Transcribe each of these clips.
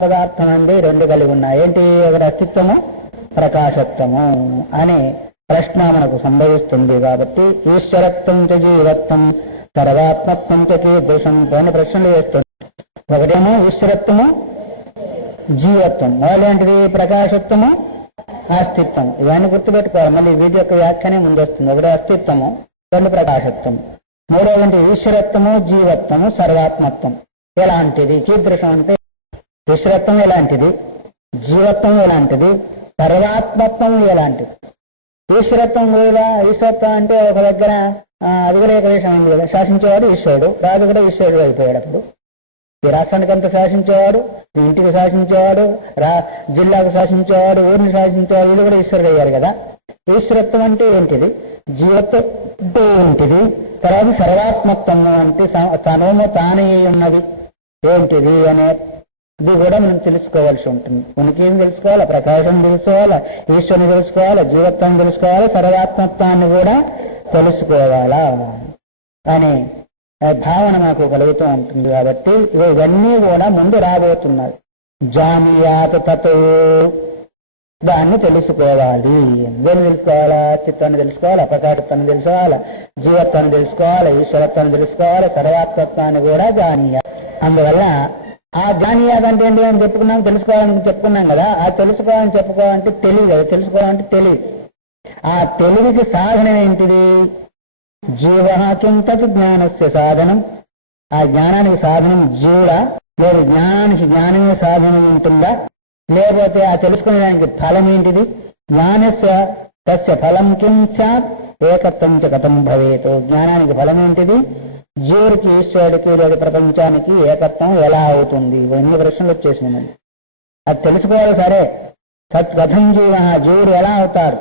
పదార్థం నుండి రెండు కలిగి ఉన్నాయి. ఏంటి? ఒకటి అస్తిత్వము, ప్రకాశత్వము అనే ప్రశ్న మనకు సంభవిస్తుంది. కాబట్టి ఈశ్వరత్వం చ జీవత్వం సర్వాత్మత్వం చ కీదృశం కొన్ని ప్రశ్నలు వేస్తుంది. ఒకటేమో ఈశ్వరత్వము, జీవత్వం, మొదలైనది ప్రకాశత్వము, అస్తిత్వం. ఇవన్నీ గుర్తుపెట్టుకోవాలి. మళ్ళీ వీటి యొక్క వ్యాఖ్యానే ముందు వస్తుంది. ఒకటి అస్తిత్వము, రెండు ప్రకాశత్వం. మూడవది ఈశ్వరత్వము, జీవత్వము, సర్వాత్మత్వం. ఎలాంటిది? కీదృశం అంటే ఈశ్వరత్వం ఎలాంటిది, జీవత్వం ఎలాంటిది, సర్వాత్మత్వం ఎలాంటిది. ఈశ్వరత్వం కూడా, ఈశ్వరత్వం అంటే ఒక దగ్గర అధిగలేక దేశం ఉంది కదా, శాసించేవాడు ఈశ్వరుడు, రాజు కూడా ఈశ్వరుడు అయిపోయాడు. అప్పుడు ఈ రాష్ట్రానికి అంతా శాసించేవాడు, ఇంటికి శాసించేవాడు, జిల్లాకు శాసించేవాడు, ఊరిని శాసించేవాడు, వీళ్ళు కూడా ఈశ్వరుడు అయ్యారు కదా. ఈశ్వరత్వం అంటే ఏంటిది, జీవత్వం అంటే ఏంటిది, తర్వాత సర్వాత్మత్వం అంటే తనము తానే ఉన్నది ఏంటిది అనేది కూడా మనం తెలుసుకోవాల్సి ఉంటుంది. ఉనికిని తెలుసుకోవాలా, ప్రకాశం తెలుసుకోవాలా, ఈశ్వరుని తెలుసుకోవాలా, జీవత్వం తెలుసుకోవాలా, సర్వాత్మత్వాన్ని కూడా తెలుసుకోవాలా అనే భావన మాకు కలుగుతూ ఉంటుంది. కాబట్టి ఇవన్నీ కూడా ముందు రాబోతున్నది. జానీయాత్ తత్, దాన్ని తెలుసుకోవాలి. దేన్ని తెలుసుకోవాలా? చిత్తాన్ని తెలుసుకోవాలా, ప్రకాశత్వాన్ని తెలుసుకోవాలా, జీవత్వాన్ని తెలుసుకోవాలా, ఈశ్వరత్వాన్ని తెలుసుకోవాలా, సర్వాత్మత్వాన్ని కూడా జానీయా. అందువల్ల ఆ జానీయాత్ అంటే ఏంటి అని చెప్పుకున్నాం, తెలుసుకోవాలని చెప్పుకున్నాం కదా. ఆ తెలుసుకోవాలని చెప్పుకోవాలంటే తెలియదు కదా, తెలుసుకోవాలంటే తెలియదు. ఆ తెలివికి సాధనం ఏంటిది? జీవహాకిం తత్ జ్ఞానస్య సాధనం. ఆ జ్ఞానానికి సాధనం జీవుడా, లేదు జ్ఞానానికి జ్ఞానమే సాధనం ఉంటుందా, లేకపోతే ఆ తెలుసుకునే దానికి ఫలం ఏంటిది? జ్ఞానస్య తస్య ఫలం కిం స్యాత్ ఏకత్వం చ కథం భవేత్. జ్ఞానానికి ఫలం ఏంటిది? జీవుడికి, ఈశ్వరుడికి, లేదా ప్రపంచానికి ఏకత్వం ఎలా అవుతుంది? ఇవన్నీ ప్రశ్నలు వచ్చేసినాయి. అది తెలుసుకోవాలి. సరే, తత్ కథం జీవ, జీవుడు ఎలా అవుతాడు?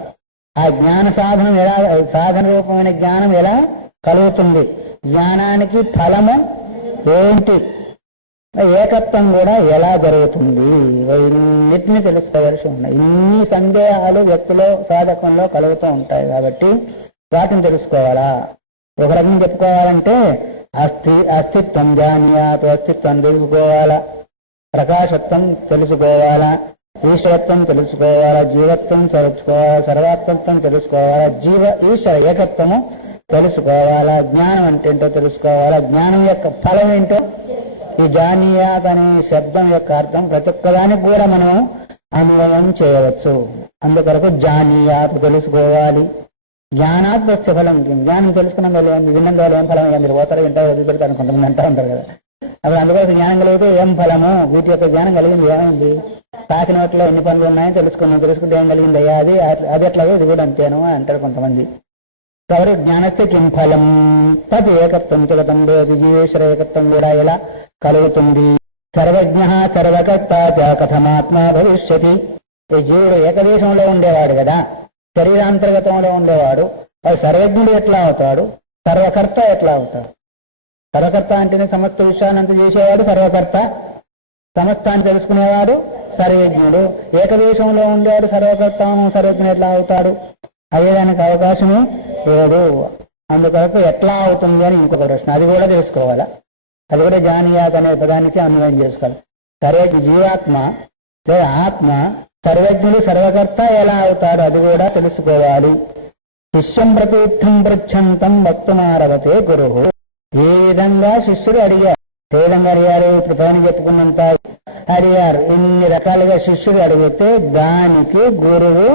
ఆ జ్ఞాన సాధనం ఎలా, సాధన రూపమైన జ్ఞానం ఎలా కలుగుతుంది? జ్ఞానానికి ఫలము ఏంటి? ఏకత్వం కూడా ఎలా జరుగుతుంది? ఇవన్నిటిని తెలుసుకోవాల్సి ఉన్నాయి. ఇన్ని సందేహాలు వ్యక్తిలో, సాధకంలో కలుగుతూ ఉంటాయి. కాబట్టి వాటిని తెలుసుకోవాలా. ఒక రకం చెప్పుకోవాలంటే అస్తిత్వం జానీయాత్, అస్తిత్వం తెలుసుకోవాలా, ప్రకాశత్వం తెలుసుకోవాలా, ఈశ్వరత్వం తెలుసుకోవాలా, జీవత్వం తెలుసుకోవాలా, సర్వాత్మత్వం తెలుసుకోవాలా, ఈశ్వర ఏకత్వము తెలుసుకోవాలా, జ్ఞానం అంటే ఏంటో తెలుసుకోవాలా, జ్ఞానం యొక్క ఫలం ఏంటో. ఈ జానీయాత్ అనే శబ్దం యొక్క అర్థం ప్రతి ఒక్కదానికి కూడా మనం అన్వయం చేయవచ్చు. అందుకొరకు జానీయాత్ తెలుసుకోవాలి. జ్ఞానాత్ వస్తే ఫలం. జ్ఞానం తెలుసుకున్నాం కదా, విన్నం కదా ఏం ఫలం, మీరు పోతారు వింటారు వదిలిపెడతారు కొంతమంది అంటూ ఉంటారు కదా. అప్పుడు అందుకోసం జ్ఞానం కలిగితే ఏం ఫలము? వీటి యొక్క జ్ఞానం కలిగింది ఏమైంది? తాకిన వాటిలో ఎన్ని పనులు ఉన్నాయని తెలుసుకుంటే ఏం కలిగింది అయ్యా, అది ఎట్లాగో ఇది కూడా అంతేను అంటారు కొంతమంది. కాబట్టి జ్ఞానస్తే కిం ఫలం తద్ ఏకత్వం జగతం లేదు. జీవేశ్వర ఏకత్వం కూడా ఎలా కలుగుతుంది? సర్వజ్ఞ సర్వకర్త కథమాత్మ భవిష్యతి. ఈ జీవుడు ఏకదేశంలో ఉండేవాడు కదా, శరీరాంతర్గతంలో ఉండేవాడు. అది సర్వజ్ఞుడు ఎట్లా అవుతాడు? సర్వకర్త ఎట్లా అవుతాడు? సర్వకర్త అంటేనే సమస్త విషయాన్నంత చేసేవాడు సర్వకర్త, సమస్తాన్ని తెలుసుకునేవాడు సర్వజ్ఞుడు. ఏకదేశంలో ఉండేవాడు సర్వకర్తను, సర్వజ్ఞుడు ఎట్లా అవుతాడు? అయ్యేదానికి అవకాశమే లేదు. అందుకొరకు ఎట్లా అవుతుంది అని ఇంకొక ప్రశ్న, అది కూడా తెలుసుకోవాలా. అది కూడా జానీయాత్ అనే పదానికి అన్వయం చేసుకోవాలి. సర్వజ్ఞ జీవాత్మ లేదా ఆత్మ, సర్వజ్ఞుడు సర్వకర్త ఎలా అవుతాడు అది కూడా తెలుసుకోవాలి. శిష్యం ప్రతీర్థం పృచ్ఛంతం వక్తుమారవతే గురు. ఏ విధంగా శిష్యుడు అడిగారు, ఏ విధంగా అడిగారు? ఇప్పుడు పైన చెప్పుకున్నంత అడిగారు. ఇన్ని రకాలుగా శిష్యుడు అడిగితే దానికి గురువు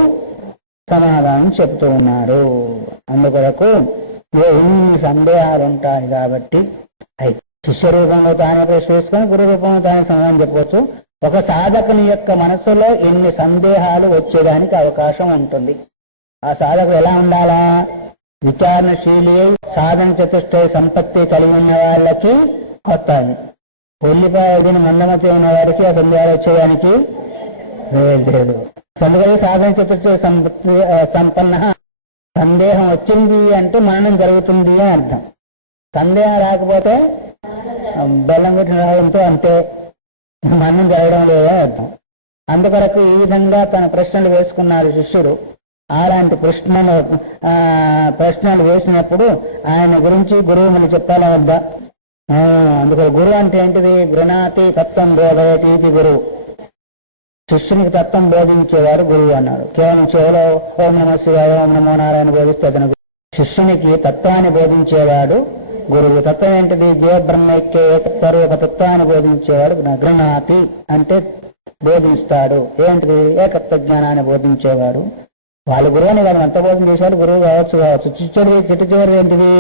సమాధానం చెప్తూ ఉన్నాడు. అందుకొరకు ఇన్ని సందేహాలు ఉంటాయి. కాబట్టి శిష్య రూపంలో తానే ప్రశ్న వేసుకొని గురు రూపంలో తానే సమాధానం చెప్పవచ్చు. ఒక సాధకుని యొక్క మనసులో ఎన్ని సందేహాలు వచ్చేదానికి అవకాశం ఉంటుంది. ఆ సాధకుడు ఎలా ఉండాలా? విచారణశీలి, సాధన చతుష్టయ సంపత్తి కలిగి ఉన్న వాళ్ళకి వస్తాయి. ఉల్లిపాయ మందమతి ఉన్న వారికి ఆ సందేహాలు వచ్చేదానికి లేదు. అందుకని సాధన చతుష్టయ సంపన్న. సందేహం వచ్చింది అంటే మరణం జరుగుతుంది అని అర్థం. సందేహం రాకపోతే బెల్లం కొట్టిన రావడంతో అంతే, మరణం జరగడం లేదని అర్థం. అందుకొరకు ఈ విధంగా తన ప్రశ్నలు వేసుకున్నాడు శిష్యుడు. అలాంటి ప్రశ్నలు వేసినప్పుడు ఆయన గురించి గురువు మనం చెప్పాలా వద్దా? అందుకని గురువు అంటే ఏంటిది? గృణాతి తత్వం బోధయతి ఇది గురువు. శిష్యునికి తత్వం బోధించేవాడు గురువు అన్నాడు. కేవలం చెవిలో ఓం నమో శివాయ ఓం నమో నారాయణ బోధిస్తే అతను శిష్యునికి తత్వాన్ని బోధించేవాడు గురువు. తత్వం ఏంటిది? జీవ బ్రహ్మైక్య ఏకత్వరూప తత్వాన్ని బోధించేవాడు గృహ్ణాతి అంటే బోధిస్తాడు. ఏంటిది? ఏకత్వ జ్ఞానాన్ని బోధించేవాడు. వాళ్ళు గురువు అని వాళ్ళు ఎంత బోధన చేశాడు, గురువు కావచ్చు. చిట్టు చివరి ఏంటిది?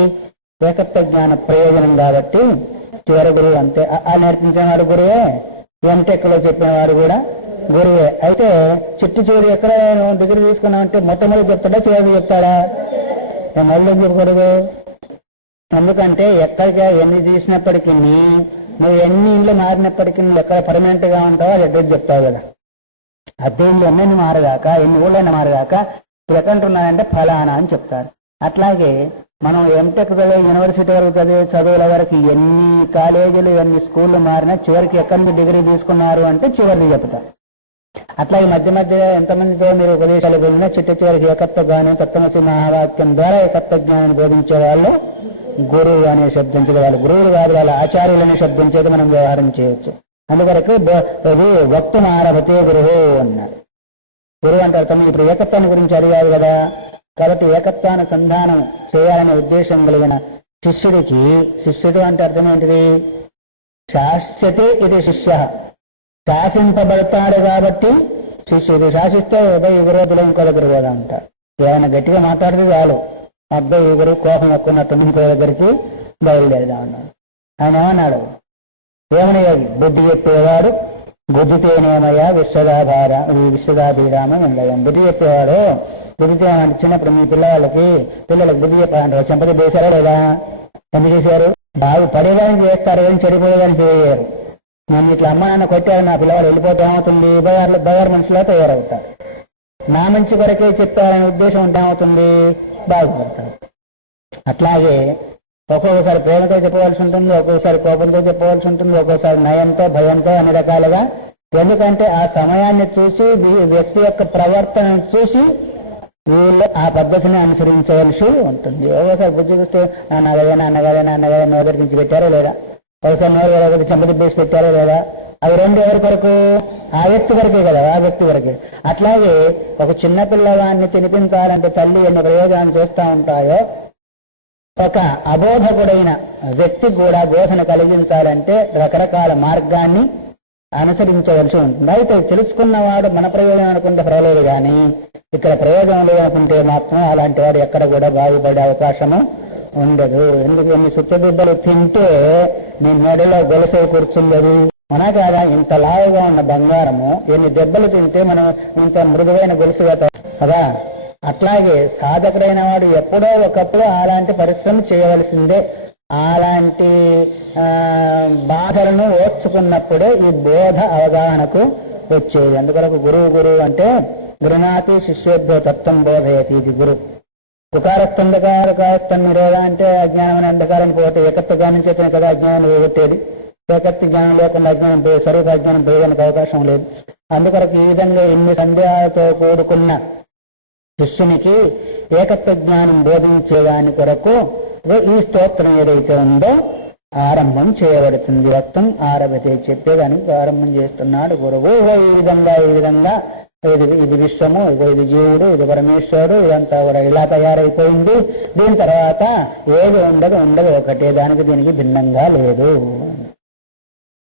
ఏకత్వ జ్ఞాన ప్రయోజనం కాబట్టి చివరి గురువు అంతే. ఆ నేర్పించినవాడు గురువే, ఎంటెక్లో చెప్పినవాడు కూడా గురువే. అయితే చిట్టు చివరి ఎక్కడ డిగ్రీ తీసుకున్నామంటే మొట్టమొదటి చెప్తాడా చివరి చెప్తాడా? మొదలు చెప్పకూడదు. ఎందుకంటే ఎక్కడికి ఎన్ని తీసినప్పటికీ నువ్వు ఎన్ని ఇండ్లు మారినప్పటికీ నువ్వు ఎక్కడ పర్మనెంట్ గా ఉంటావో అది అడ్రస్ చెప్తావు కదా. అద్దెండ్లు ఎన్ని మారగాక ఎన్ని ఊళ్ళైనా మారగాక ఇప్పుడు ఎక్కడున్నానంటే ఫలానా అని చెప్తారు. అట్లాగే మనం ఎంటెక్ యూనివర్సిటీ వరకు చదివే చదువుల వరకు ఎన్ని కాలేజీలు ఎన్ని స్కూళ్ళు మారినా చివరికి ఎక్కడి నుంచి డిగ్రీ తీసుకున్నారు అంటే చివరికి చెప్తారు. అట్లాగే మధ్య మధ్య ఎంతమందితో మీరు ఉపదేశాలు పొందినా చిట్ట చివరికి ఏకత్వ జ్ఞానం తత్వమసి మహావాక్యం ద్వారా ఏకత్వ జ్ఞానం బోధించే వాళ్ళు గురువు అనే శబ్దం చేత, వాళ్ళు గురువులు కాదు వాళ్ళ ఆచార్యులు అనే శబ్దం చేత మనం వ్యవహారం చేయొచ్చు. అందువరకు వక్తుం ఆరభతే గురువు అన్నారు. గురువు అంటే అర్థం ఇప్పుడు ఏకత్వాన్ని గురించి అడిగారు కదా, కాబట్టి ఏకత్వానుసంధానం చేయాలనే ఉద్దేశం కలిగిన శిష్యుడు అంటే అర్థం ఏంటిది? శాస్యతే ఇది శిష్య, శాసింపబడతాడు కాబట్టి శిష్యుడు. శాసిస్తే ఉదయ విరోధులు ఇంకో దగ్గర పోదా ఉంటారు. ఏమైనా గట్టిగా మాట్లాడితే చాలు అబ్బాయి గురు కోపం ఎక్కున్నట్టు ఇంకో దగ్గరికి బయలుదేరదా ఉన్నాడు. ఆయన ఏమన్నాడు? ఏమని బుద్ధి చెప్పేవాడు బుద్ధితేనేమయ్యా విశ్వదాభిరామ ఉండయం. బుద్ధి చెప్పేవాడు బుద్ధితే ఏమంటే చిన్నప్పుడు మీ పిల్లలకి బుద్ధి చెప్పాలంటారు. చెంపతి చేశారా లేదా? ఎందుకు చేశారు? బాగు పడేదానికి చేస్తారు కానీ చెడిపోయేదానికి చేయరు. నన్ను ఇట్లా అమ్మ నాన్న కొట్టారు, నా పిల్లవాడు వెళ్ళిపోతే ఏమవుతుంది? బగారు మనుషులా తయారవుతారు. నా మంచి కొరకే చెప్పారనే ఉద్దేశం ఉంటే ఏమవుతుంది? బాగుపడతారు. అట్లాగే ఒక్కొక్కసారి ప్రేమతో చెప్పవలసి ఉంటుంది, ఒక్కొక్కసారి కోపంతో చెప్పవలసి ఉంటుంది, ఒక్కొక్కసారి నయంతో భయంతో అన్ని రకాలుగా. ఎందుకంటే ఆ సమయాన్ని చూసి వ్యక్తి యొక్క ప్రవర్తనను చూసి వీళ్ళు ఆ పద్ధతిని అనుసరించవలసి ఉంటుంది. ఒక్కోసారి బుద్ధి చూస్తే నాన్నగారే నోదరి నుంచి పెట్టారో లేదా, ఒకసారి నోరు చెంపదిబ్బేసి పెట్టారో లేదా, అవి రెండు ఎవరి కొరకు? ఆ వ్యక్తి వరకే కదా, ఆ వ్యక్తి వరకే. అట్లాగే ఒక చిన్న పిల్లవాడిని తినిపించాలంటే తల్లి ఎన్ని ప్రయోజనాలు చేస్తూ ఉంటాయో, ఒక అబోధకుడైన వ్యక్తి కూడా బోధన కలిగించాలంటే రకరకాల మార్గాన్ని అనుసరించవలసి ఉంటుంది. అయితే తెలుసుకున్నవాడు మన ప్రయోజనం అనుకుంటే పర్వాలేదు, కానీ ఇక్కడ ప్రయోజనం లేదనుకుంటే మాత్రం అలాంటి వాడు ఎక్కడ కూడా బాగుపడే అవకాశము ఉండదు. ఎందుకు? ఎన్ని సుత్తదిబ్బలు తింటే నీ మెడలో గొలుసై కూర్చుండదు మన కాదా? ఇంత లావుగా ఉన్న బంగారము ఎన్ని దెబ్బలు తింటే మనం ఇంత మృదువైన గొలుసుగా కదా. అట్లాగే సాధకుడైన వాడు ఎప్పుడో ఒకప్పుడు అలాంటి పరిశ్రమ చేయవలసిందే. అలాంటి బాధలను ఓర్చుకున్నప్పుడే ఈ బోధ అవగాహనకు వచ్చేది. అందుకొరకు గురువు అంటే గృహ్ణాతి శిష్యేభ్యో తత్వం బోధయతి. ఇది గురు. ఉకారస్తంధకారకాయస్తం నిరోధ అంటే అజ్ఞానం అనే అంధకారాన్ని పోతే ఏకత్వ జ్ఞానం చేతనే కదా అజ్ఞానం పోగొట్టేది. ఏకత్వ జ్ఞానం లేకుండా అజ్ఞానం పోయే స్వరూప అజ్ఞానం పోయేదానికి అవకాశం లేదు. అందుకొరకు ఈ విధంగా ఇన్ని సందేహాలతో కూడుకున్న శిష్యునికి ఏకత్వ జ్ఞానం బోధించేదాని కొరకు ఈ స్తోత్రం ఏదైతే ఉందో ఆరంభం చేయబడుతుంది. రక్తం ఆరభతే చెప్పేదానికి ప్రారంభం చేస్తున్నాడు గురువు. ఈ విధంగా ఇది విశ్వము, ఇది జీవుడు, ఇది పరమేశ్వరుడు, ఇదంతా కూడా ఇలా తయారైపోయింది. దీని తర్వాత ఏది ఉండదు ఒకటే, దానికి దీనికి భిన్నంగా లేదు.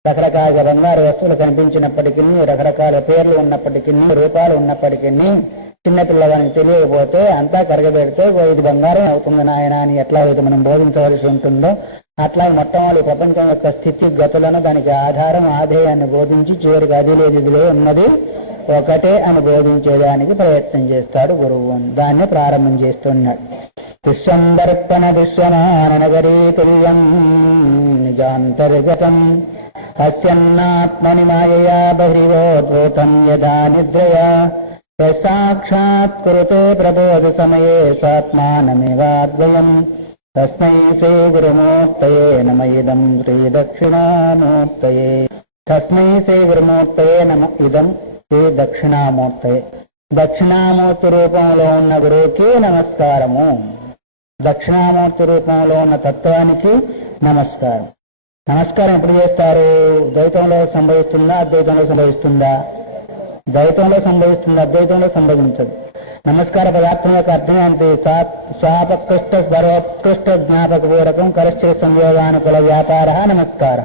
రకరకాల బంగారు వస్తువులు కనిపించినప్పటికీ, రకరకాల పేర్లు ఉన్నప్పటికీ, రూపాలు ఉన్నప్పటికీ చిన్నపిల్లవానికి తెలియకపోతే అంతా కరగబెడితే ఇది బంగారం అవుతుంది నాయన అని ఎట్లా అయితే మనం బోధించవలసి ఉంటుందో, అట్లా మొట్టమొదటి ప్రపంచం యొక్క స్థితిగతులను దానికి ఆధారం ఆధేయాన్ని బోధించి చివరికి అది లేదు ఇది లేదు ఉన్నది ఒకటే అని బోధించేదానికి ప్రయత్నం చేస్తాడు గురువు. దాన్ని ప్రారంభం చేస్తున్నాడు. విశ్వందర్పణ విశ్వమానగరీ తుల్యం నిజాంతర్గతం పశ్యన్నాత్మని మాయయా బహిర్వోద్భూతం యదా నిద్రయా సాక్షాత్ కురుతే ప్రబోధ సమయే స్వాత్మానమేవాద్వయం తస్మై శ్రీ గురుమూర్తయే నమ ఇదం శ్రీ దక్షిణామూర్తయే. తస్మై శ్రీ గురుమూర్తయే నమ ఇదం శ్రీ దక్షిణామూర్తయే. దక్షిణామూర్తి రూపంలో ఉన్న గురువుకి నమస్కారము. దక్షిణామూర్తి రూపంలో ఉన్న తత్వానికి నమస్కారం. నమస్కారం ఎప్పుడు చేస్తారు? ద్వైతంలో సంభవిస్తుందా, అద్వైతంలో సంభవిస్తుందా? ద్వైతంలో సంభవిస్తుంది, అద్వైతంలో సంభవించదు. నమస్కార పదార్థం యొక్క అర్థమే అంతే. స్వాపకృష్ట స్వరోత్కృష్ట జ్ఞాపకపూర్వకం కరశ్చ సంయోగానుకుల వ్యాపార నమస్కార.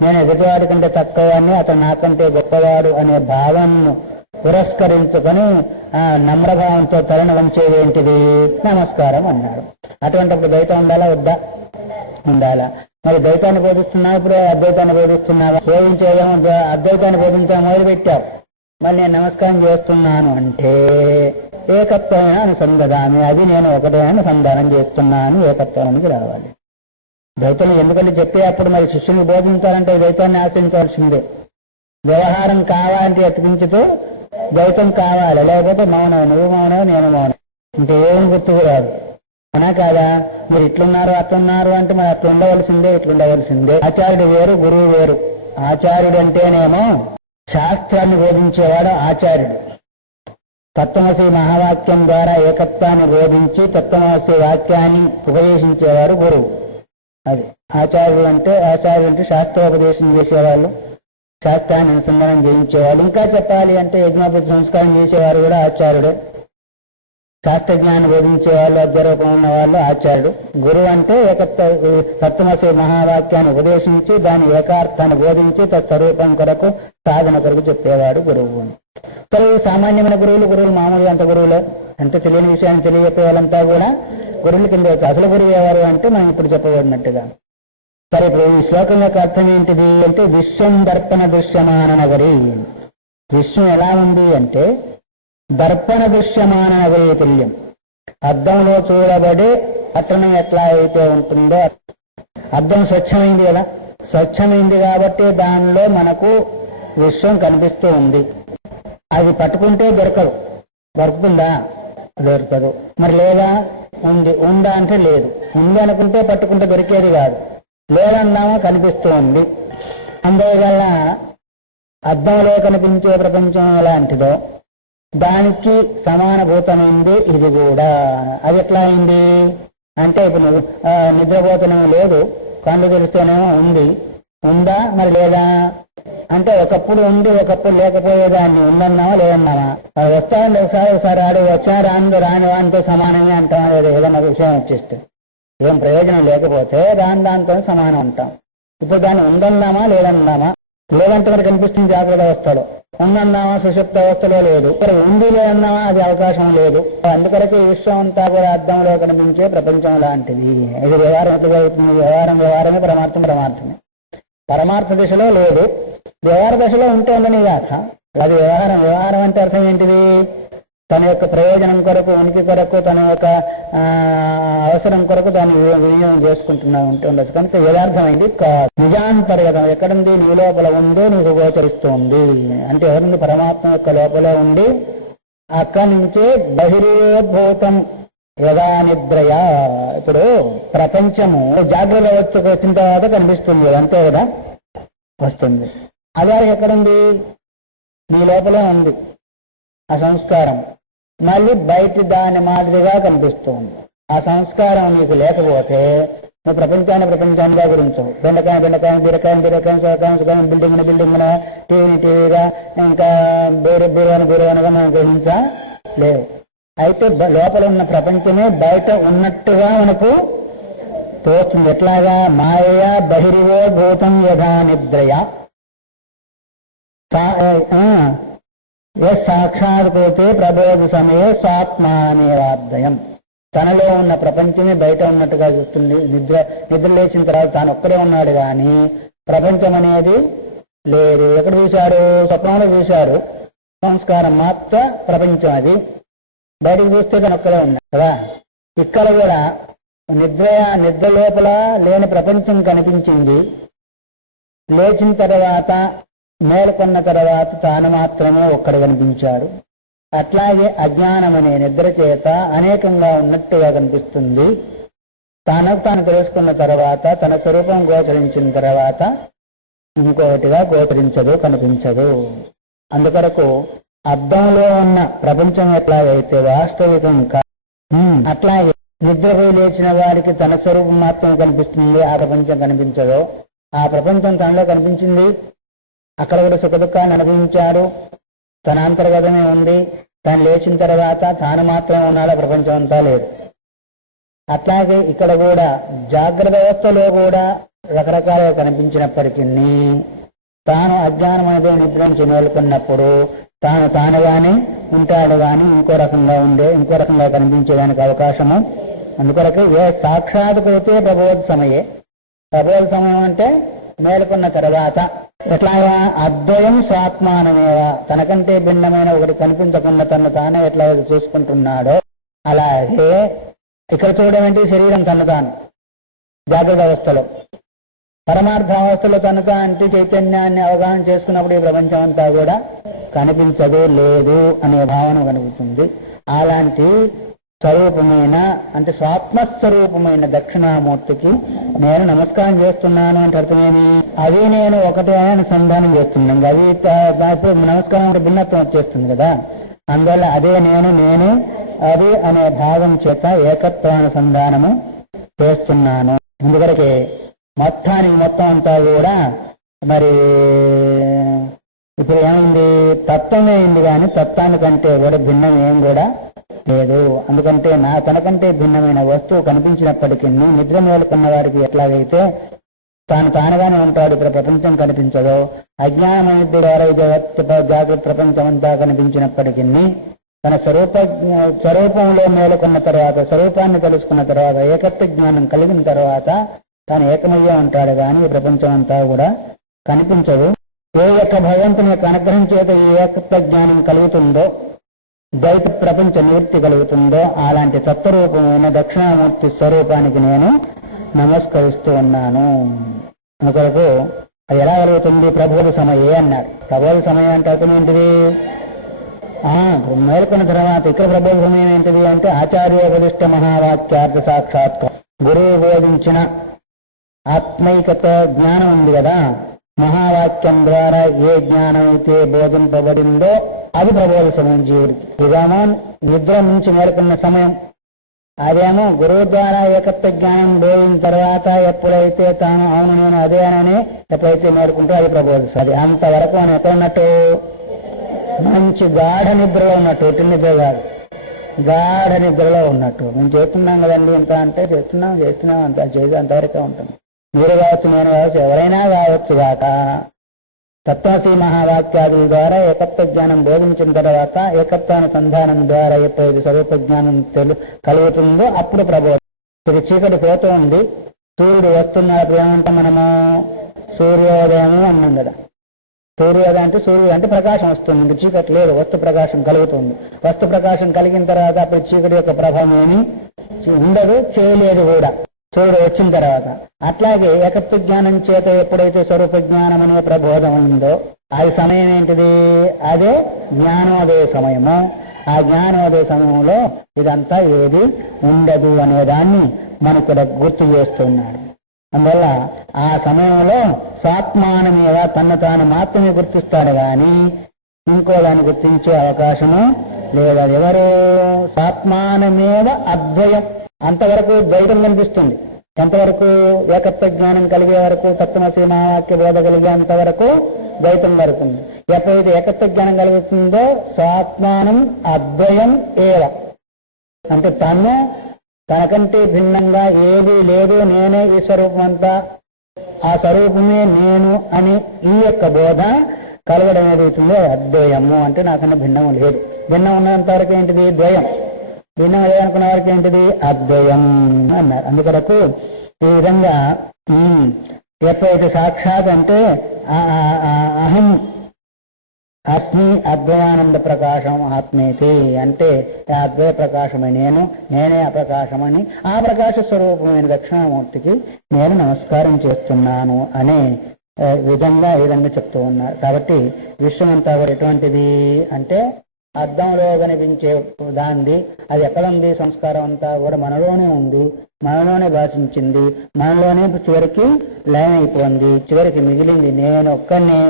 నేను ఎదుటివాడి కంటే తక్కువని, అతను నాకంటే గొప్పవాడు అనే భావనను పురస్కరించుకొని ఆ నమ్రభావంతో తలను వంచేది ఏంటిది? నమస్కారం అన్నారు. అటువంటిప్పుడు ద్వైతం ఉండాలా వద్దా? ఉండాలా. మరి ద్వైతాన్ని బోధిస్తున్నావు, ఇప్పుడు అద్వైతాన్ని బోధిస్తున్నావా? బోధించేదేమో అద్వైతాన్ని బోధించా మొదలుపెట్టావు, మళ్ళీ నేను నమస్కారం చేస్తున్నాను అంటే ఏకత్వమైన అనుసంధానం, అది నేను ఒకటే అనుసంధానం చేస్తున్నాను, ఏకత్వానికి రావాలి. ద్వైతం ఎందుకంటే చెప్పే అప్పుడు మరి శిష్యుని బోధించాలంటే ద్వైతాన్ని ఆశ్రయించవలసిందే. వ్యవహారం కావాలంటే అతికించుతూ ద్వైతం కావాలి, లేకపోతే మౌనం, నువ్వు మౌనం నేను మౌనం, ఇంకేం గుర్తుకు రాదు. అనా కాదా? మీరు ఇట్లున్నారు అట్లున్నారు అంటే మరి అట్లా ఉండవలసిందే, ఇట్లుండవలసిందే. ఆచార్యుడు వేరు, గురువు వేరు. ఆచార్యుడు అంటేనేమో శాస్త్రాన్ని బోధించేవాడు ఆచార్యుడు. తత్వమసి మహావాక్యం ద్వారా ఏకత్వాన్ని బోధించి తత్వమసి వాక్యాన్ని ఉపదేశించేవారు గురువు. అది ఆచార్యుడు అంటే. ఆచార్యుడు అంటే శాస్త్రోపదేశం చేసేవాళ్ళు, శాస్త్రాన్ని అనుసంధానం చేయించేవాళ్ళు. ఇంకా చెప్పాలి అంటే యజ్ఞోపేత సంస్కారం చేసేవారు కూడా ఆచార్యుడే. శాస్త్రజ్ఞాన్ని బోధించేవాళ్ళు, అధ్యారూపం ఉన్న వాళ్ళు ఆచార్యుడు. గురువు అంటే తత్వమసి మహావాక్యాన్ని ఉపదేశించి దాని ఏకార్థాన్ని బోధించి తత్స్వరూపం కొరకు సాధన కొరకు చెప్పేవాడు గురువు. సరే, సామాన్యమైన గురువులు మామూలుగా అంత గురువులే అంటే తెలియని విషయాన్ని తెలియజెప్పే వాళ్ళంతా కూడా గురువుల కింద వచ్చి అసలు గురువు ఎవరు అంటే మనం ఇప్పుడు చెప్పబడినట్టుగా. సరే, ఇప్పుడు ఈ శ్లోకం యొక్క అర్థం ఏంటిది అంటే విశ్వం దర్పణ దృశ్యమాన నగరి. విశ్వం ఎలా ఉంది అంటే దర్పణ దృశ్యమాన నగరీ తుల్యం. అద్దంలో చూడబడి పట్టణం ఎట్లా అయితే ఉంటుందో, అద్దం స్వచ్ఛమైంది కదా, స్వచ్ఛమైంది కాబట్టి దానిలో మనకు విశ్వం కనిపిస్తూ ఉంది. అది పట్టుకుంటే దొరకదు, దొరుకుతుందా? దొరకదు. మరి లేదా? ఉంది. ఉందా అంటే లేదు. ఉంది అనుకుంటే పట్టుకుంటే దొరికేది కాదు. లేదన్నామా కనిపిస్తూ ఉంది. అందువల్ల అద్దంలో కనిపించే ప్రపంచం ఎలాంటిదో దానికి సమానభూతమైంది ఇది కూడా. అది ఎట్లా అయింది అంటే ఇప్పుడు నిద్రపోతనేమో లేదు, కళ్ళు తెరిస్తేనేమో ఉంది. ఉందా? మరి లేదా అంటే ఒకప్పుడు ఉండి ఒకప్పుడు లేకపోయేదాన్ని ఉందన్నామా లేదన్నామా? అది వస్తాను ఒకసారి ఆడు వచ్చా రాని వానితో సమానంగా అంటామా లేదా? ఏదన్నా విషయం వచ్చేస్తే ఏం ప్రయోజనం లేకపోతే దాంతో సమానం అంటాం. ఇప్పుడు దాన్ని ఉందన్నామా లేదన్నామా? లేదంటే మరి కనిపిస్తుంది జాగ్రత్త అవస్థలో, ఉందన్నామా సుషుప్త అవస్థలో లేదు. ఇక్కడ ఉంది లేదన్నామా? అది అవకాశం లేదు. అందుకొరకు ఈ విశ్వం అంతా కూడా అద్దంలో కనిపించే ప్రపంచం లాంటిది. ఇది వ్యవహారం ఎట్లా జరుగుతుంది? వ్యవహారమే, పరమార్థమే. పరమార్థ దశలో లేదు, వ్యవహార దశలో ఉంటే ఉందని గాక అది వ్యవహారం అంటే అర్థం ఏంటిది? తన యొక్క ప్రయోజనం కొరకు, ఉనికి కొరకు, తన యొక్క అవసరం కొరకు దాన్ని వినియోగం చేసుకుంటున్నా ఉంటే ఉండొచ్చు. కనుక యథార్థమైంది నిజాంతర్గతం. ఎక్కడుంది? నీ లోపల ఉందో నీకు గోచరిస్తుంది అంటే ఎవరుంది? పరమాత్మ యొక్క లోపల ఉండి అక్కడి నుంచే బహిర్భూతం యదా నిద్రయ. ఇప్పుడు ప్రపంచము జాగ్రత్త అవస్థకు వచ్చిన తర్వాత కనిపిస్తుంది, అంతే కదా, వస్తుంది. అదే ఎక్కడుంది? నీ లోపలే ఉంది ఆ సంస్కారం. మళ్ళీ బయట దాని మాదిరిగా కనిపిస్తుంది. ఆ సంస్కారం నీకు లేకపోతే నువ్వు ప్రపంచాన్నిగా గురించవు. బెండకాయ బీరకాయ బిల్డింగ్ టీవీగా ఇంకా బీరువానిగా మనం గ్రహించలేవు. అయితే లోపల ఉన్న ప్రపంచమే బయట ఉన్నట్టుగా మనకు తోస్తుంది. ఎట్లాగా? మాయా బహిరివో భూతం యథా నిద్రయ సాక్షాత్కృతే ప్రబోధ సమయే స్వాత్మానేవాద్వయం. తనలో ఉన్న ప్రపంచమే బయట ఉన్నట్టుగా చూస్తుంది. నిద్ర లేచిన తర్వాత తాను ఒక్కడే ఉన్నాడు కానీ ప్రపంచం అనేది లేదు. ఎక్కడ చూశాడు? స్వప్నంలో చూశాడు. సంస్కారం మాత్ర ప్రపంచం, అది బయటకు చూస్తే తను ఒక్కడే ఉన్నాడు కదా. ఇక్కడ కూడా నిద్ర లోపల లేని ప్రపంచం కనిపించింది. లేచిన తర్వాత మేలుకొన్న తర్వాత తాను మాత్రమే ఒక్కడు కనిపించాడు. అట్లాగే అజ్ఞానం అనే నిద్ర చేత అనేకంగా ఉన్నట్టుగా కనిపిస్తుంది. తాను తెలుసుకున్న తర్వాత తన స్వరూపం గోచరించిన తర్వాత ఇంకొకటిగా గోచరించదు, కనిపించదు. అందుకొరకు అద్దంలో ఉన్న ప్రపంచం ఎట్లాగైతే వాస్తవికం అట్లాగే నిద్రపోయి లేచిన వాడికి తన స్వరూపం మాత్రం కనిపిస్తుంది, ఆ ప్రపంచం కనిపించదు. ఆ ప్రపంచం తనలో కనిపించింది, అక్కడ కూడా సుఖ దుఃఖాన్ని అనుభవించాడు. తన అంతర్గతమే ఉంది. తను లేచిన తర్వాత తాను మాత్రమే ఉన్నాడా, ప్రపంచం అంతా లేదు. అట్లాగే ఇక్కడ కూడా జాగ్రత్త అవస్థలో కూడా రకరకాలుగా కనిపించినప్పటికీ తాను అజ్ఞానం అనేది నిద్ర నుంచి మేలుకున్నప్పుడు తాను తానుగానే ఉంటాడు, కానీ ఇంకో రకంగా కనిపించేదానికి అవకాశము. అందుకొరకు ఏ సాక్షాత్కరితే ప్రబోధ సమయే. ప్రబోధ సమయం అంటే మేలుకున్న తర్వాత. ఎట్లాగా అద్వయం స్వాత్మానమేవా, తనకంటే భిన్నమైన ఒకటి కనిపించకుండా తను తానే ఎట్లా చూసుకుంటున్నాడో అలాగే ఇక్కడ చూడమంటే శరీరం తను తాను జాగ్రత్త అవస్థలో, పరమార్థ అవస్థలో తనక అంటే చైతన్యాన్ని అవగాహన చేసుకున్నప్పుడు ఈ ప్రపంచం అంతా కూడా కనిపించదు, లేదు అనే భావన కలుగుతుంది. అలాంటి స్వరూపమైన అంటే స్వాత్మస్వరూపమైన దక్షిణామూర్తికి నేను నమస్కారం చేస్తున్నాను అంటే అర్థమేమి? అది నేను ఒకటే అనుసంధానం చేస్తున్నాను. అది ఇప్పుడు నమస్కారం అంటే భిన్నత్వం వచ్చేస్తుంది కదా. అందువల్ల అదే నేను అది అనే భావం చేత ఏకత్వానుసంధానము చేస్తున్నాను. అందువరకే మొత్తం అంతా కూడా మరి ఇప్పుడు ఏమైంది? తత్వమే అయింది, కానీ తత్వానికంటే కూడా భిన్నం ఏం కూడా లేదు. అందుకంటే తనకంటే భిన్నమైన వస్తువు కనిపించినప్పటికీ నిద్ర మేలుకున్న వారికి ఎట్లాగైతే తాను తానుగానే ఉంటాడు, ఇక్కడ ప్రపంచం కనిపించదో, అజ్ఞానమైన ద్వారా జాగ్రత్త ప్రపంచం అంతా కనిపించినప్పటికీ తన స్వరూపంలో మేలుకున్న తర్వాత, స్వరూపాన్ని తెలుసుకున్న తర్వాత, ఏకత్వ జ్ఞానం కలిగిన తర్వాత తాను ఏకమయ్యే ఉంటాడు, కానీ ఈ ప్రపంచం అంతా కూడా కనిపించదు. ఏ యొక్క భగవంతుని యొక్క అనుగ్రహం చేత ఈ ఏకత్వ జ్ఞానం కలుగుతుందో, ద్వైత ప్రపంచ నివృత్తి కలుగుతుందో, అలాంటి తత్వరూపమైన దక్షిణామూర్తి స్వరూపానికి నేను నమస్కరిస్తూ ఉన్నాను. అందుకొరకు అది ఎలా కలుగుతుంది? ప్రబోధ సమయే అన్నాడు. ప్రబోధ సమయం అంటే అర్థం ఏంటిది? మేలుకున్న తర్వాత ఇక్కడ ప్రబోధ సమయం ఏంటిది అంటే ఆచార్యోపదిష్ట మహావాక్యార్థ సాక్షాత్కారం. గురువు బోధించిన ఆత్మైకత జ్ఞానం ఉంది కదా, మహావాక్యం ద్వారా ఏ జ్ఞానం అయితే బోధింపబడిందో అది ప్రబోధ సమయం జీవుడికి. ఇదేమో నిద్ర నుంచి మేలుకున్న సమయం, అదేమో గురువు ద్వారా ఏకత్వ జ్ఞానం బోధిన తర్వాత ఎప్పుడైతే తాను అవును నేను అదే అని ఎప్పుడైతే మేలుకుంటో అది ప్రబోధ. అది అంతవరకు అని ఎక్కడ ఉన్నట్టు? మంచి గాఢ నిద్రలో ఉన్నట్టు, ఎటు నిద్ర కాదు, గాఢ నిద్రలో ఉన్నట్టు. మేము చేస్తున్నాం కదండి ఇంత అంటే చేస్తున్నాం అంత చేసి అంతవరకే ఉంటుంది. మీరు కావచ్చు, నేను కావచ్చు, ఎవరైనా కావచ్చు కాక తత్వశ్రీ మహావాక్యాదుల ద్వారా ఏకత్వ జ్ఞానం బోధించిన తర్వాత ఏకత్వానుసంధానం ద్వారా ఎప్పుడైతే స్వరూప జ్ఞానం కలుగుతుందో అప్పుడు ప్రబోధం. ఇది చీకటి పోతూ ఉంది, సూర్యుడు వస్తున్నప్పుడు ఏమంటాం మనము? సూర్యోదయము అన్నాం కదా. సూర్యోదయం అంటే సూర్యుడు అంటే ప్రకాశం వస్తుంది, ఇంకా చీకటి లేదు, వస్తు ప్రకాశం కలుగుతుంది. వస్తు ప్రకాశం కలిగిన తర్వాత అప్పుడు చీకటి యొక్క ప్రభావం ఏమి ఉండదు, చేయలేదు కూడా సూర్యుడు వచ్చిన తర్వాత. అట్లాగే ఏకత్వ జ్ఞానం చేత ఎప్పుడైతే స్వరూప జ్ఞానం అనే ప్రబోధం ఉందో అది సమయం ఏంటిది? అదే జ్ఞానోదయ సమయము. ఆ జ్ఞానోదయ సమయంలో ఇదంతా ఏది ఉండదు అనేదాన్ని మనకు గుర్తు చేస్తున్నాడు. అందువల్ల ఆ సమయంలో స్వాత్మానమేవ తన తాను మాత్రమే గుర్తిస్తాడు, కానీ ఇంకో దాన్ని గుర్తించే అవకాశము లేదు. అది ఎవరు? స్వాత్మానమేవ అద్వయం. అంతవరకు ద్వైతం కనిపిస్తుంది. ఎంతవరకు? ఏకత్వ జ్ఞానం కలిగే వరకు, తత్వమసి మహావాక్య బోధ కలిగే అంతవరకు ద్వైతం జరుగుతుంది. ఎప్పుడైతే ఏకత్వ జ్ఞానం కలుగుతుందో స్వాత్మానం అద్వయం ఏవ అంటే తనకంటే భిన్నంగా ఏది లేదు, నేనే ఈ స్వరూపం అంతా, ఆ స్వరూపమే నేను అని ఈ యొక్క బోధ కలగడం ఏదైతుందో అద్వయము. అంటే నాకన్నా భిన్నము లేదు. భిన్నం ఉన్నంత వరకు ఏంటిది? ద్వయం. భిన్నం లేదనుకున్న వరకు ఏంటిది? అద్వయం అన్నారు. అందుకొరకు ఈ విధంగా ఎప్పుడైతే సాక్షాత్ అంటే అహం అస్మి అద్వయానంద ప్రకాశం ఆత్మేతి అంటే అద్వయ ప్రకాశమే నేనే ఆ ప్రకాశమని, ఆ ప్రకాశ స్వరూపమైన దక్షిణామూర్తికి నేను నమస్కారం చేస్తున్నాను అనే విధంగా చెప్తూ ఉన్నారు. కాబట్టి విశ్వమంతా కూడా ఎటువంటిది అంటే అద్దంలో కనిపించే దాంది. అది ఎక్కడ ఉంది? సంస్కారం అంతా కూడా మనలోనే ఉంది, మనలోనే భాషించింది, మనలోనే చివరికి లయమైపోయింది. చివరికి మిగిలింది నేను ఒక్కనే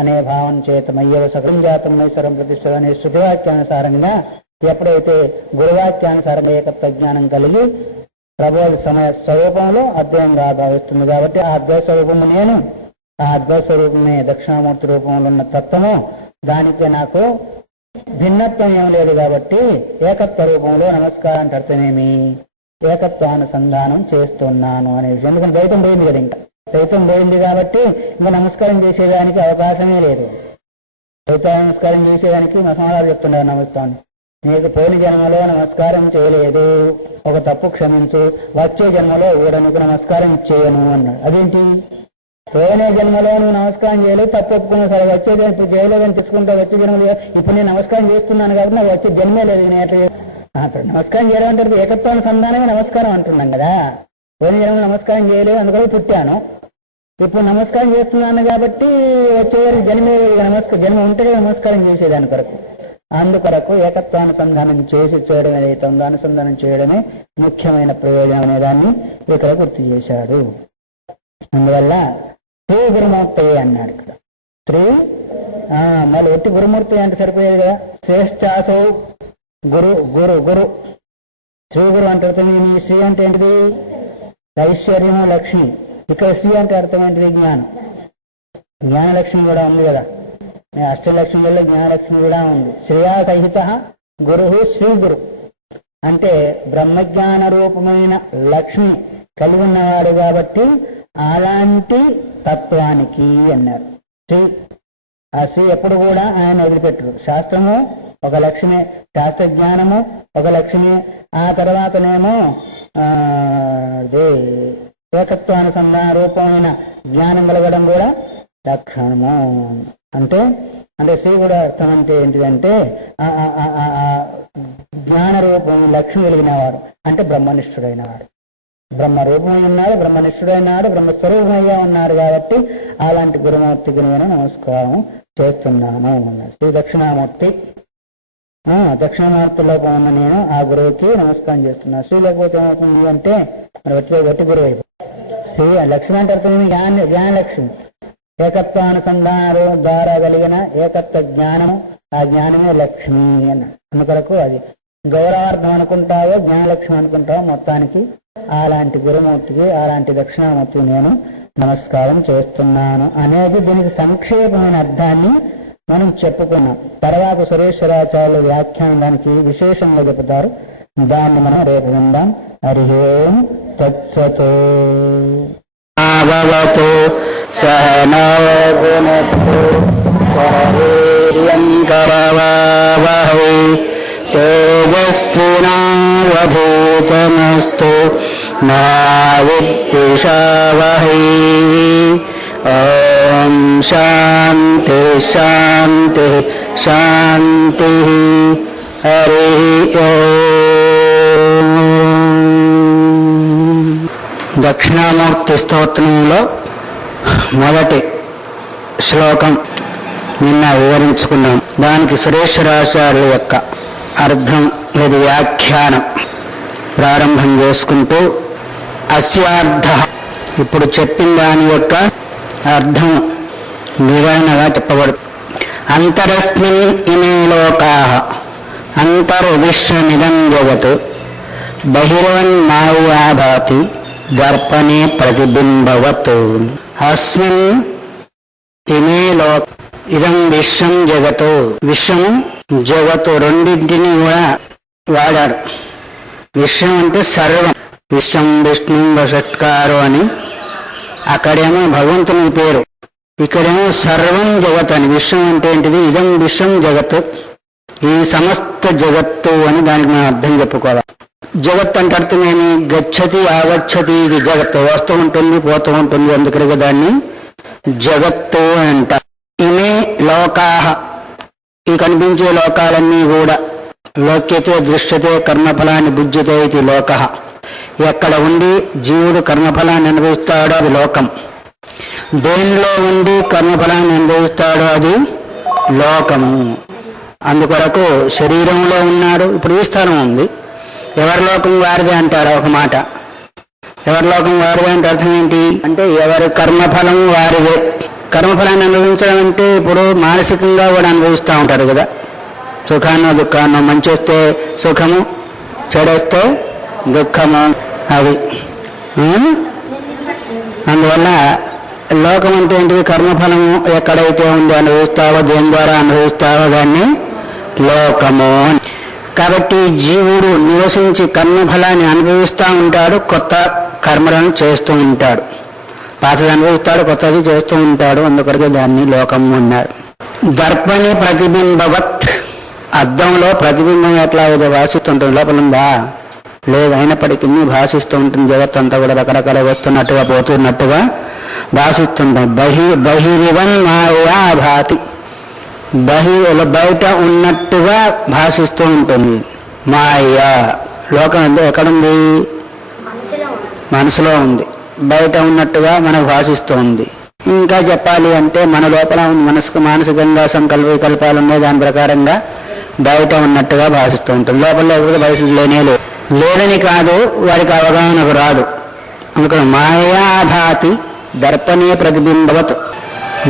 అనే భావన చేత మయ్యవ సకలం జాతం మైసరం ప్రతిష్ట అనే శృతివాక్యానుసారంగా ఎప్పుడైతే గురువాక్యానుసారంగా ఏకత్వ జ్ఞానం కలిగి ప్రబోధ సమయ స్వరూపంలో అద్వయంగా భావిస్తుంది. కాబట్టి ఆ అద్వయ స్వరూపము నేను, ఆ అద్వయ స్వరూపమే దక్షిణామూర్తి రూపంలో ఉన్న తత్వము, దానికి నాకు భిన్నత్వం ఏం లేదు కాబట్టి ఏకత్వ రూపంలో నమస్కారం అర్థమేమి, ఏకత్వానుసంధానం చేస్తున్నాను అనే విషయం. ఎందుకంటే ద్వైతం పోయింది కదా, ఇంకా ద్వైతం పోయింది కాబట్టి ఇంకా నమస్కారం చేసేదానికి అవకాశమే లేదు. ద్వైత నమస్కారం చేసేదానికి మసమాలు చెప్తున్నారు, నమస్కారం నీకు పోయిన జన్మలో నమస్కారం చేయలేదు, ఒక తప్పు క్షమించు, వచ్చే జన్మలో కూడా నీకు నమస్కారం చేయను అన్నాడు. అదేంటి, పోయిన జన్మలో నువ్వు నమస్కారం చేయలేదు, తప్పు ఒప్పుకున్నావు, సరే వచ్చే జన్మ ఇప్పుడు చేయలేదని తీసుకుంటే వచ్చే జన్మలో ఇప్పుడు నేను నమస్కారం చేస్తున్నాను కాబట్టి నాకు వచ్చే జన్మే లేదు. నేను ఎట్లా నమస్కారం చేయడం అంటే ఏకత్వానుసంధానమే నమస్కారం అంటున్నాం కదా. పోయిన జన్మలో నమస్కారం చేయలేదు అందుకని పుట్టాను, ఇప్పుడు నమస్కారం చేస్తున్నాను కాబట్టి వచ్చే జన్మే జన్మ ఉంటే నమస్కారం చేసేదాని కొరకు. అందుకొరకు ఏకత్వానుసంధానం చేయడం ఏదైతే ఉందో అనుసంధానం చేయడమే ముఖ్యమైన ప్రయోజనం అనే దాన్ని ఇక్కడ గుర్తు చేశాడు. అందువల్ల శ్రీ గురుమూర్తి అన్నాడు ఇక్కడ. శ్రీ మళ్ళీ ఒట్టి గురుమూర్తి అంటే సరిపోయేది కదా. శ్రేష్ఠాసౌ గురు గురు గురు శ్రీ గురు అంటే అర్థం ఏమి, శ్రీ అంటే ఏంటిది ఐశ్వర్యము లక్ష్మి. ఇక్కడ శ్రీ అంటే అర్థం ఏంటిది జ్ఞానం. జ్ఞానలక్ష్మి కూడా ఉంది కదా, అష్టలక్ష్మిలో జ్ఞానలక్ష్మి కూడా ఉంది. శ్రేయా సహిత గురు శ్రీ గురు అంటే బ్రహ్మజ్ఞాన రూపమైన లక్ష్మి కలిగి ఉన్నవాడు కాబట్టి అలాంటి తత్వానికి అన్నారు శ్రీ. ఆ శ్రీ ఎప్పుడు కూడా ఆయన వదిలిపెట్టరు. శాస్త్రము ఒక లక్ష్మి, శాస్త్ర జ్ఞానము ఒక లక్ష్మి, ఆ తర్వాతనేమో ఏకత్వానుసంధాన రూపమైన జ్ఞానం కలగడం కూడా లక్షణము. అంటే శ్రీ కూడా అర్థం అంటే ఏంటిదంటే జ్ఞాన రూపం లక్ష్మి కలిగినవాడు అంటే బ్రహ్మనిష్ఠుడైన వాడు. బ్రహ్మ రూపమై ఉన్నాడు, బ్రహ్మనిష్ఠుడైనాడు, బ్రహ్మస్వరూపమయ్యా ఉన్నాడు కాబట్టి అలాంటి గురుమూర్తికి నేను నమస్కారం చేస్తున్నాను. శ్రీ దక్షిణామూర్తి, దక్షిణామూర్తిలో ఉన్న నేను ఆ గురువుకి నమస్కారం చేస్తున్నాను. శ్రీ లేకపోతే ఏమవుతుంది అంటే మరి వట్టి గురువు అయిపోతుంది. శ్రీ లక్ష్మి అంటే అర్థం జ్ఞానలక్ష్మి, ఏకత్వానుసంధాన ద్వారా కలిగిన ఏకత్వ జ్ఞానము, ఆ జ్ఞానమే లక్ష్మి అన్నాడు. అందుకొరకు అది గౌరవార్థం అనుకుంటావో జ్ఞానలక్ష్మి అనుకుంటావో మొత్తానికి అలాంటి గురుమూర్తికి, అలాంటి దక్షిణామూర్తికి నేను నమస్కారం చేస్తున్నాను అనేది దీనికి సంక్షేపమైన అర్థాన్ని మనం చెప్పుకున్నాం. తర్వాత సురేశ్వరాచార్యుల వ్యాఖ్యానం దానికి విశేషంగా చెబుతారు, దాన్ని మనం రేపు విందాం. హరి ఓం తత్సత్. సహనో భునక్తు సహవీర్యం కరవావహై తేజస్వినావధూతమస్తు మా విద్విషావహై. ఓం శాంతి శాంతి శాంతి. హరి ఓం. దక్షిణామూర్తి స్తోత్రంలో మొదటి శ్లోకం నిన్న వివరించుకున్నాం. దానికి సురేశ్వరాచార్యుల యొక్క అర్థం లేదా వ్యాఖ్యానం ప్రారంభం చేసుకుంటూ అస్యార్థ ఇప్పుడు చెప్పిన దాని యొక్క అర్థం వివరణగా చెప్పబడుతుంది. అంతరస్మిన్ ఇమే లోకాః అంతర్విశ్వమిదం జగత్ బహిర్వన్మాయాభాతి దర్పణే ప్రతిబింబవత్. అస్మిన్ ఇమే లోక ఇదం విశ్వం జగతు. విశ్వము జగత్తు రెండింటినీ కూడా వాడారు. విశ్వం అంటే సర్వం. విశ్వం విష్ణు వషట్కారు అని అక్కడేమో భగవంతుని పేరు, ఇక్కడేమో సర్వం జగత్ అని. విశ్వం అంటే ఏంటిది, ఇదం విశ్వం జగత్, ఈ సమస్త జగత్తు అని దానికి మనం అర్థం చెప్పుకోవాలి. జగత్ అంటే అర్థమేమి, గచ్చతి ఆగచ్చతి, ఇది జగత్తు వస్తూ ఉంటుంది పోతూ ఉంటుంది, అందుకని దాన్ని జగత్తు అంటారు. ఇమే లోకాః, ఈ కనిపించే లోకాలన్నీ కూడా లోక్యతే దృశ్యతే కర్మఫలాన్ని భుజ్యతే ఇది లోకః. ఎక్కడ ఉండి జీవుడు కర్మఫలాన్ని అనుభవిస్తాడో అది లోకం, దేనిలో ఉండి కర్మఫలాన్ని అనుభవిస్తాడో అది లోకము. అందుకొరకు శరీరంలో ఉన్నాడు, ఇప్పుడు ఈ స్థలం ఉంది, ఎవరి లోకం వారిదే అంటారు ఒక మాట. ఎవరి లోకం వారిదే అంటే అర్థం ఏంటి అంటే ఎవరి కర్మఫలం వారిదే. కర్మఫలాన్ని అనుభవించడం అంటే ఇప్పుడు మానసికంగా కూడా అనుభవిస్తూ ఉంటారు కదా, సుఖాన్నో దుఃఖాన్నో, మంచి వస్తే సుఖము, చెడొస్తే దుఃఖము, అది. అందువల్ల లోకం అంటే ఏంటిది, కర్మఫలము ఎక్కడైతే ఉందో అనుభవిస్తావో, దేని ద్వారా అనుభవిస్తావో దాన్ని లోకము. కాబట్టి జీవుడు నివసించి కర్మఫలాన్ని అనుభవిస్తూ ఉంటాడు, కొత్త కర్మలను చేస్తూ ఉంటాడు. పాతది అనుభవిస్తాడు, కొత్తది చేస్తూ ఉంటాడు. అందుకొరకే దాన్ని లోకము అన్నారు. దర్పణి ప్రతిబింబవత్, అద్దంలో ప్రతిబింబం ఎట్లా అయితే భాషిస్తుంటుంది, లోపల ఉందా లేదు, అయినప్పటికీ భాషిస్తూ ఉంటుంది. జగత్తంతా కూడా రకరకాల వస్తున్నట్టుగా పోతున్నట్టుగా భాషిస్తుంటాం. బహిరివన్ మాయా భాతి, బయట ఉన్నట్టుగా భాషిస్తూ ఉంటుంది మాయా. లోకం ఎక్కడుంది? మనసులో ఉంది. బయట ఉన్నట్టుగా మనకు భాషిస్తూ ఉంది. ఇంకా చెప్పాలి అంటే మన లోపల మానసికంగా సంకల్ప వికల్పాలు ఉన్నాయి, దాని ప్రకారంగా బయట ఉన్నట్టుగా భాషిస్తూ ఉంటుంది. లోపల లేకపోతే బయట లేనే లేదని కాదు, వాడికి అవగాహనకు రాదు. అందుకని మాయాభాతి దర్పణే ప్రతిబింబవత్,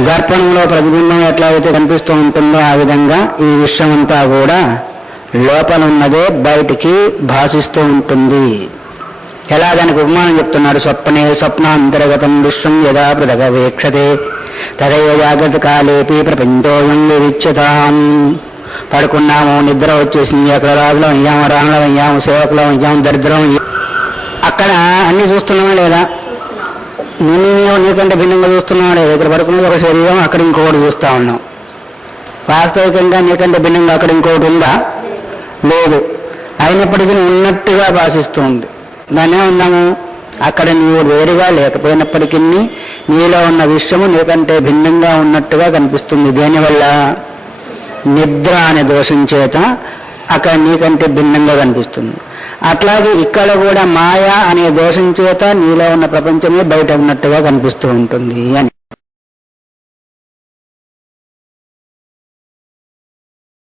దర్పణంలో ప్రతిబింబం ఎట్లా అయితే కనిపిస్తూ ఉంటుందో ఆ విధంగా ఈ విశ్వమంతా కూడా లోపల ఉన్నదే బయటికి భాషిస్తూ ఉంటుంది. ఎలా దానికి ఉపమానం చెప్తున్నారు. స్వప్నే స్వప్నాంతర్గతం విశ్వం యదా పృథగ వీక్షతే తదైవ జాగ్రత్త కాలేపి ప్రపంచోయం వివిచ్యతాం. పడుకున్నాము, నిద్ర వచ్చేసింది, అక్కడ రాజులం అయ్యాము, రాణులం అయ్యాము, సేవకులం అయ్యాము, దరిద్రం. అక్కడ అన్ని చూస్తున్నామా లేదా? నీకంటే భిన్నంగా చూస్తున్నావా లేదా? ఇక్కడ పడుకునేది ఒక శరీరం, అక్కడ ఇంకొకటి చూస్తూ ఉన్నాం. వాస్తవికంగా నీకంటే భిన్నంగా అక్కడ ఇంకొకటి ఉందా? లేదు. అయినప్పటికీ ఉన్నట్టుగా భాషిస్తూ ఉంది. దాన్నే ఉన్నాము, అక్కడ నీవు వేరుగా లేకపోయినప్పటికీ నీలో ఉన్న విశ్వము నీకంటే భిన్నంగా ఉన్నట్టుగా కనిపిస్తుంది. దేనివల్ల? నిద్ర అనే దోషం చేత అక్కడ నీకంటే భిన్నంగా కనిపిస్తుంది. అట్లాగే ఇక్కడ కూడా మాయా అనే దోషం చేత నీలో ఉన్న ప్రపంచమే బయట ఉన్నట్టుగా కనిపిస్తూ ఉంటుంది అని.